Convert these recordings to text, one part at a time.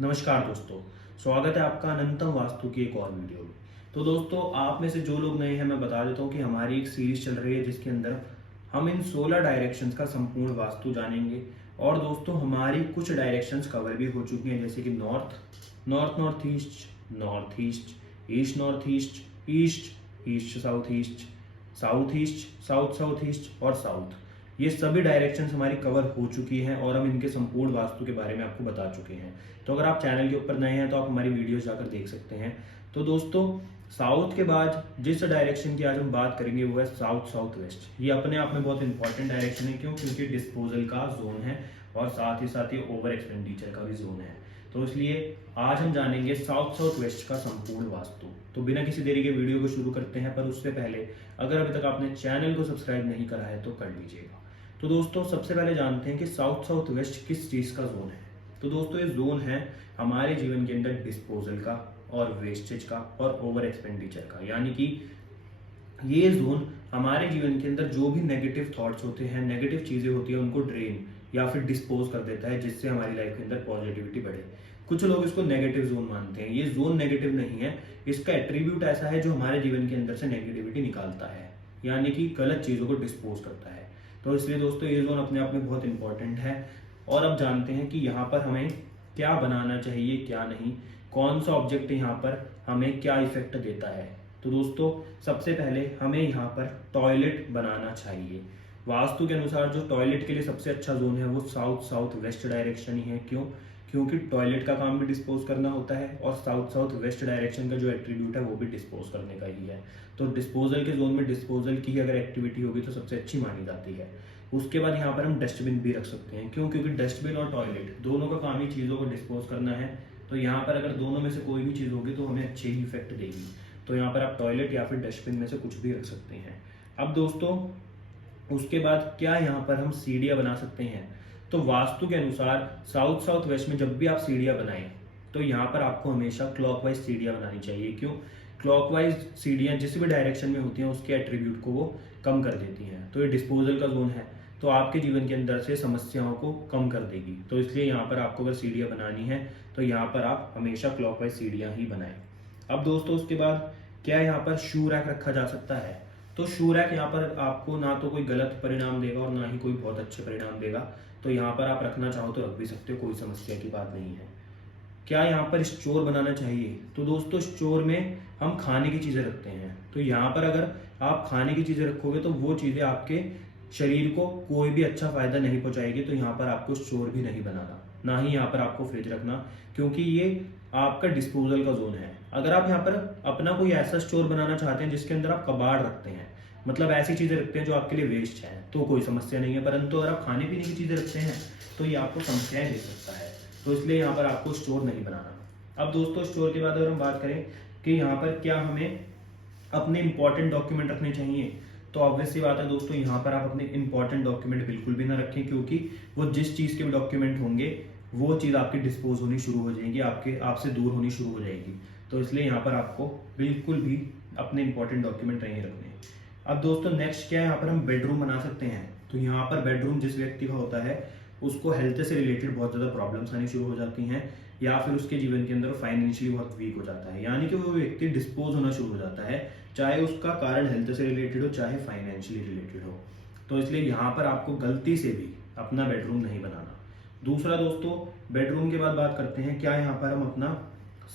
नमस्कार दोस्तों, स्वागत है आपका अनंतम वास्तु की एक और वीडियो में। तो दोस्तों, आप में से जो लोग नए हैं, मैं बता देता हूँ कि हमारी एक सीरीज चल रही है जिसके अंदर हम इन 16 डायरेक्शंस का संपूर्ण वास्तु जानेंगे। और दोस्तों, हमारी कुछ डायरेक्शंस कवर भी हो चुकी हैं, जैसे कि north, north east, north east, east north east, east, east south east, south east, south south east और साउथ। ये सभी डायरेक्शंस हमारी कवर हो चुकी हैं और हम इनके संपूर्ण वास्तु के बारे में आपको बता चुके हैं। तो अगर आप चैनल के ऊपर नए हैं तो आप हमारी वीडियोस जाकर देख सकते हैं। तो दोस्तों, साउथ के बाद जिस डायरेक्शन की आज हम बात करेंगे वो है साउथ साउथ वेस्ट। ये अपने आप में बहुत इंपॉर्टेंट डायरेक्शन है, क्यों? क्योंकि डिस्पोजल का जोन है और साथ ही साथ ये ओवर एक्सपेंडिचर का भी जोन है। तो इसलिए आज हम जानेंगे साउथ साउथ वेस्ट का संपूर्ण वास्तु। तो बिना किसी देरी के वीडियो को शुरू करते हैं, पर उससे पहले अगर अभी तक आपने चैनल को सब्सक्राइब नहीं करा है तो कर लीजिएगा। तो दोस्तों, सबसे पहले जानते हैं कि साउथ साउथ वेस्ट किस चीज का जोन है। तो दोस्तों, ये जोन है हमारे जीवन के अंदर डिस्पोजल का और वेस्टेज का और ओवर एक्सपेंडिचर का। यानी कि ये जोन हमारे जीवन के अंदर जो भी नेगेटिव थॉट्स होते हैं, नेगेटिव चीजें होती हैं, उनको ड्रेन या फिर डिस्पोज कर देता है, जिससे हमारी लाइफ के अंदर पॉजिटिविटी बढ़े। कुछ लोग इसको नेगेटिव जोन मानते हैं। ये जोन नेगेटिव नहीं है, इसका एट्रीब्यूट ऐसा है जो हमारे जीवन के अंदर से नेगेटिविटी निकालता है, यानी कि गलत चीजों को डिस्पोज करता है। तो इसलिए दोस्तों, ये जोन अपने आप में बहुत इंपॉर्टेंट है। और अब जानते हैं कि यहाँ पर हमें क्या बनाना चाहिए, क्या नहीं, कौन सा ऑब्जेक्ट यहाँ पर हमें क्या इफेक्ट देता है। तो दोस्तों, सबसे पहले हमें यहाँ पर टॉयलेट बनाना चाहिए। वास्तु के अनुसार जो टॉयलेट के लिए सबसे अच्छा जोन है वो साउथ साउथ वेस्ट डायरेक्शन ही है। क्यों? क्योंकि टॉयलेट का काम भी डिस्पोज करना होता है और साउथ साउथ वेस्ट डायरेक्शन का जो एट्रीब्यूट है वो भी डिस्पोज करने का ही है। तो डिस्पोजल के जोन में डिस्पोजल की अगर एक्टिविटी होगी तो सबसे अच्छी मानी जाती है। उसके बाद यहाँ पर हम डस्टबिन भी रख सकते हैं। क्यों? क्योंकि डस्टबिन और टॉयलेट दोनों का काम ही चीज़ों को डिस्पोज करना है। तो यहाँ पर अगर दोनों में से कोई भी चीज़ होगी तो हमें अच्छे ही इफेक्ट देगी। तो यहाँ पर आप टॉयलेट या फिर डस्टबिन में से कुछ भी रख सकते हैं। अब दोस्तों, उसके बाद क्या यहाँ पर हम सीढ़ियाँ बना सकते हैं। तो वास्तु के अनुसार साउथ साउथ वेस्ट में जब भी आप सीढ़ियाँ बनाएं तो यहाँ पर आपको हमेशा क्लॉकवाइज सीढ़ियाँ बनानी चाहिए। क्यों? क्लॉकवाइज सीढ़ियाँ जिस भी डायरेक्शन में होती हैं उसके एट्रीब्यूट को वो कम कर देती हैं। तो ये डिस्पोजल का जोन है, तो आपके जीवन के अंदर से समस्याओं को कम कर देगी। तो इसलिए यहाँ पर आपको अगर सीढ़ियाँ बनानी है तो यहाँ पर आप हमेशा क्लॉकवाइज सीढ़ियाँ ही बनाएं। अब दोस्तों, उसके बाद क्या यहाँ पर शू रैक रखा जा सकता है। तो शू रैक यहाँ पर आपको ना तो कोई गलत परिणाम देगा और ना ही कोई बहुत अच्छे परिणाम देगा। तो यहाँ पर आप रखना चाहो तो रख भी सकते हो, कोई समस्या की बात नहीं है। क्या यहाँ पर स्टोर बनाना चाहिए। तो दोस्तों, स्टोर में हम खाने की चीजें रखते हैं। तो यहाँ पर अगर आप खाने की चीजें रखोगे तो वो चीजें आपके शरीर को कोई भी अच्छा फायदा नहीं पहुंचाएगी। तो यहाँ पर आपको स्टोर भी नहीं बनाना, ना ही यहाँ पर आपको फ्रिज रखना, क्योंकि ये आपका डिस्पोजल का जोन है। अगर आप यहाँ पर अपना कोई ऐसा स्टोर बनाना चाहते हैं जिसके अंदर आप कबाड़ रखते हैं, मतलब ऐसी चीजें रखते हैं जो आपके लिए वेस्ट है, तो कोई समस्या नहीं है। परंतु अगर आप खाने पीने की चीजें रखते हैं तो ये आपको समस्याएं दे सकता है। तो इसलिए यहाँ पर आपको स्टोर नहीं बनाना। अब दोस्तों, स्टोर के बाद अगर हम बात करें कि यहाँ पर क्या हमें अपने इंपॉर्टेंट डॉक्यूमेंट रखने चाहिए, तो ऑब्वियस सी बात है दोस्तों, यहाँ पर आप अपने इंपॉर्टेंट डॉक्यूमेंट बिल्कुल भी ना रखें, क्योंकि वो जिस चीज़ के भी डॉक्यूमेंट होंगे वो चीज़ आपकी डिस्पोज होनी शुरू हो जाएगी, आपसे दूर होनी शुरू हो जाएगी। तो इसलिए यहाँ पर आपको बिल्कुल भी अपने इंपॉर्टेंट डॉक्यूमेंट नहीं रखने। अब दोस्तों, नेक्स्ट क्या है, यहाँ पर हम बेडरूम बना सकते हैं। तो यहाँ पर बेडरूम जिस व्यक्ति का होता है उसको हेल्थ से रिलेटेड बहुत ज़्यादा प्रॉब्लम्स आनी शुरू हो जाती हैं, या फिर उसके जीवन के अंदर फाइनेंशियली बहुत वीक हो जाता है, यानी कि वो व्यक्ति डिस्पोज होना शुरू हो जाता है, चाहे उसका कारण हेल्थ से रिलेटेड हो चाहे फाइनेंशियली रिलेटेड हो। तो इसलिए यहाँ पर आपको गलती से भी अपना बेडरूम नहीं बनाना। दूसरा दोस्तों, बेडरूम के बाद बात करते हैं क्या यहाँ पर हम अपना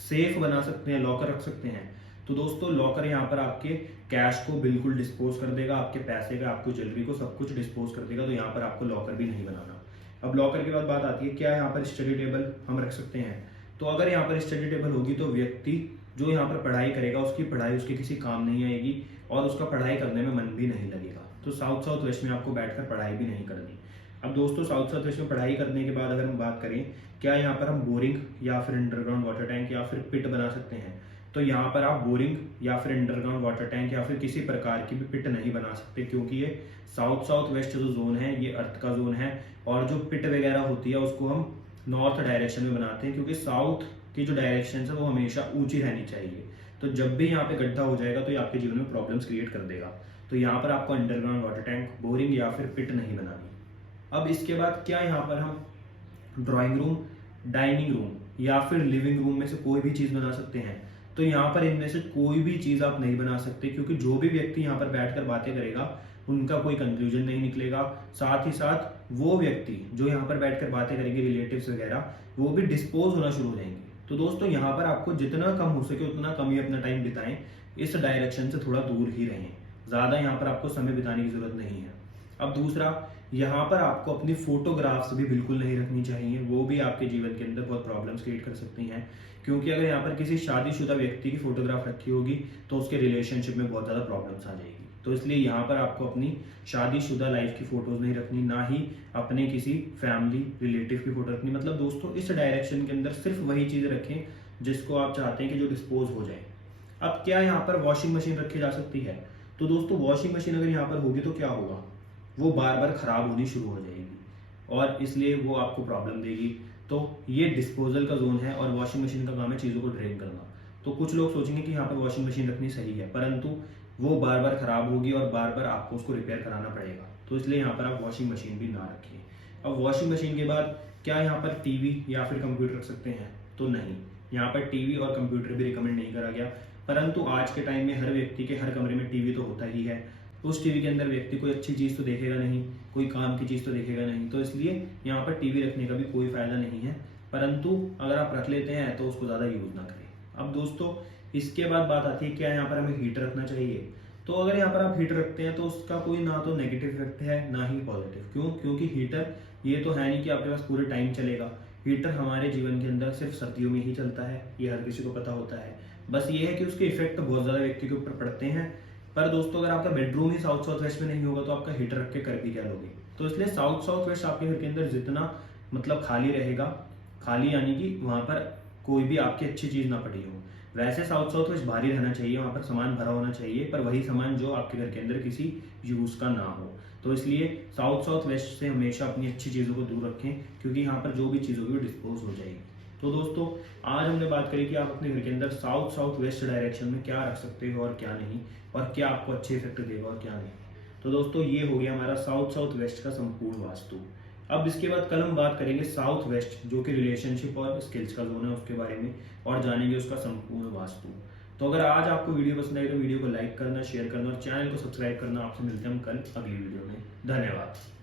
सेफ बना सकते हैं, लॉकर रख सकते हैं। तो दोस्तों, लॉकर यहाँ पर आपके कैश को बिल्कुल डिस्पोज कर देगा, आपके पैसे का, आपको ज्वेलरी को, सब कुछ डिस्पोज कर देगा। तो यहाँ पर आपको लॉकर भी नहीं बनाना। अब लॉकर के बाद बात आती है क्या यहाँ पर स्टडी टेबल हम रख सकते हैं। तो अगर यहाँ पर स्टडी टेबल होगी तो व्यक्ति जो यहाँ पर पढ़ाई करेगा उसकी पढ़ाई उसके किसी काम नहीं आएगी और उसका पढ़ाई करने में मन भी नहीं लगेगा। तो साउथ साउथ वेस्ट में आपको बैठकर पढ़ाई भी नहीं करनी। अब दोस्तों, साउथ साउथ वेस्ट में पढ़ाई करने के बाद अगर हम बात करें क्या यहाँ पर हम बोरिंग या फिर अंडरग्राउंड वाटर टैंक या फिर पिट बना सकते हैं। तो यहाँ पर आप बोरिंग या फिर अंडरग्राउंड वाटर टैंक या फिर किसी प्रकार की भी पिट नहीं बना सकते, क्योंकि ये साउथ साउथ वेस्ट जो जोन है ये अर्थ का जोन है। और जो पिट वगैरह होती है उसको हम नॉर्थ डायरेक्शन में बनाते हैं, क्योंकि साउथ की जो डायरेक्शन है वो हमेशा ऊंची रहनी चाहिए। तो जब भी यहाँ पे गड्ढा हो जाएगा तो ये आपके जीवन में प्रॉब्लम्स क्रिएट कर देगा। तो यहाँ पर आपको अंडरग्राउंड वाटर टैंक, बोरिंग या फिर पिट नहीं बनानी। अब इसके बाद क्या यहाँ पर हम ड्राइंग रूम, डाइनिंग रूम या फिर लिविंग रूम में से कोई भी चीज़ बना सकते हैं। तो यहाँ पर इनमें से कोई भी चीज़ आप नहीं बना सकते, क्योंकि जो भी व्यक्ति यहाँ पर बैठकर बातें करेगा उनका कोई कंक्लूजन नहीं निकलेगा। साथ ही साथ वो व्यक्ति जो यहाँ पर बैठकर बातें करेंगे, रिलेटिव्स वगैरह, वो भी डिस्पोज होना शुरू हो जाएंगे। तो दोस्तों यहाँ पर आपको जितना कम हो सके उतना कम ही अपना टाइम बिताएं, इस डायरेक्शन से थोड़ा दूर ही रहें। ज़्यादा यहाँ पर आपको समय बिताने की ज़रूरत नहीं है। अब दूसरा, यहाँ पर आपको अपनी फोटोग्राफ्स भी बिल्कुल नहीं रखनी चाहिए, वो भी आपके जीवन के अंदर बहुत प्रॉब्लम्स क्रिएट कर सकती हैं। क्योंकि अगर यहाँ पर किसी शादीशुदा व्यक्ति की फोटोग्राफ रखी होगी तो उसके रिलेशनशिप में बहुत ज़्यादा प्रॉब्लम्स आ जाएगी। तो इसलिए यहाँ पर आपको अपनी शादीशुदा लाइफ की फोटोज नहीं रखनी, ना ही अपने किसी फैमिली रिलेटिव की फोटो रखनी। मतलब दोस्तों इस डायरेक्शन के अंदर सिर्फ वही चीज़ें रखें जिसको आप चाहते हैं कि जो डिस्पोज हो जाए। अब क्या यहाँ पर वॉशिंग मशीन रखी जा सकती है? तो दोस्तों वॉशिंग मशीन अगर यहाँ पर होगी तो क्या होगा, वो बार बार खराब होनी शुरू हो जाएगी और इसलिए वो आपको प्रॉब्लम देगी। तो ये डिस्पोजल का जोन है और वॉशिंग मशीन का काम है चीज़ों को ड्रेन करना। तो कुछ लोग सोचेंगे कि यहाँ पर वॉशिंग मशीन रखनी सही है, परंतु वो बार बार खराब होगी और बार बार आपको उसको रिपेयर कराना पड़ेगा। तो इसलिए यहाँ पर आप वॉशिंग मशीन भी ना रखिए। अब वॉशिंग मशीन के बाद क्या यहाँ पर टीवी या फिर कंप्यूटर रख सकते हैं? तो नहीं, यहाँ पर टीवी और कंप्यूटर भी रिकमेंड नहीं करा गया। परंतु आज के टाइम में हर व्यक्ति के हर कमरे में टीवी तो होता ही है। उस टीवी के अंदर व्यक्ति कोई अच्छी चीज़ तो देखेगा नहीं, कोई काम की चीज़ तो देखेगा नहीं। तो इसलिए यहाँ पर टीवी रखने का भी कोई फायदा नहीं है, परंतु अगर आप रख लेते हैं तो उसको ज़्यादा यूज़ ना करें। अब दोस्तों इसके बाद बात आती है क्या यहाँ पर हमें हीटर रखना चाहिए? तो अगर यहाँ पर आप हीटर रखते हैं तो उसका कोई ना तो नेगेटिव इफेक्ट है ना ही पॉजिटिव। क्यों? क्योंकि हीटर ये तो है नहीं कि आपके पास पूरे टाइम चलेगा। हीटर हमारे जीवन के अंदर सिर्फ सर्दियों में ही चलता है, ये हर किसी को पता होता है। बस ये है कि उसके इफेक्ट बहुत ज़्यादा व्यक्ति के ऊपर पड़ते हैं। पर दोस्तों अगर आपका बेडरूम ही साउथ साउथ वेस्ट में नहीं होगा तो आपका हीटर रख के कर भी क्या लोगे? तो इसलिए साउथ साउथ वेस्ट आपके घर के अंदर जितना मतलब खाली रहेगा, खाली यानी कि वहाँ पर कोई भी आपकी अच्छी चीज़ ना पड़ी हो, वैसे साउथ साउथ वेस्ट भारी रहना चाहिए, वहाँ पर सामान भरा होना चाहिए, पर वही सामान जो आपके घर के अंदर किसी यूज़ का ना हो। तो इसलिए साउथ साउथ वेस्ट से हमेशा अपनी अच्छी चीज़ों को दूर रखें, क्योंकि यहाँ पर जो भी चीज़ होगी वो डिस्पोज हो जाएगी। तो दोस्तों आज हमने बात करी कि आप अपने घर के अंदर साउथ साउथ वेस्ट डायरेक्शन में क्या रख सकते हो और क्या नहीं, और क्या आपको अच्छे इफेक्ट देगा और क्या नहीं। तो दोस्तों ये हो गया हमारा साउथ साउथ वेस्ट का संपूर्ण वास्तु। अब इसके बाद कल हम बात करेंगे साउथ वेस्ट, जो कि रिलेशनशिप और स्किल्स का जोन है, उसके बारे में और जानेंगे उसका संपूर्ण वास्तु। तो अगर आज आपको वीडियो पसंद आई तो वीडियो को लाइक करना, शेयर करना और चैनल को सब्सक्राइब करना। आपसे मिलते हैं हम कल अगली वीडियो में। धन्यवाद।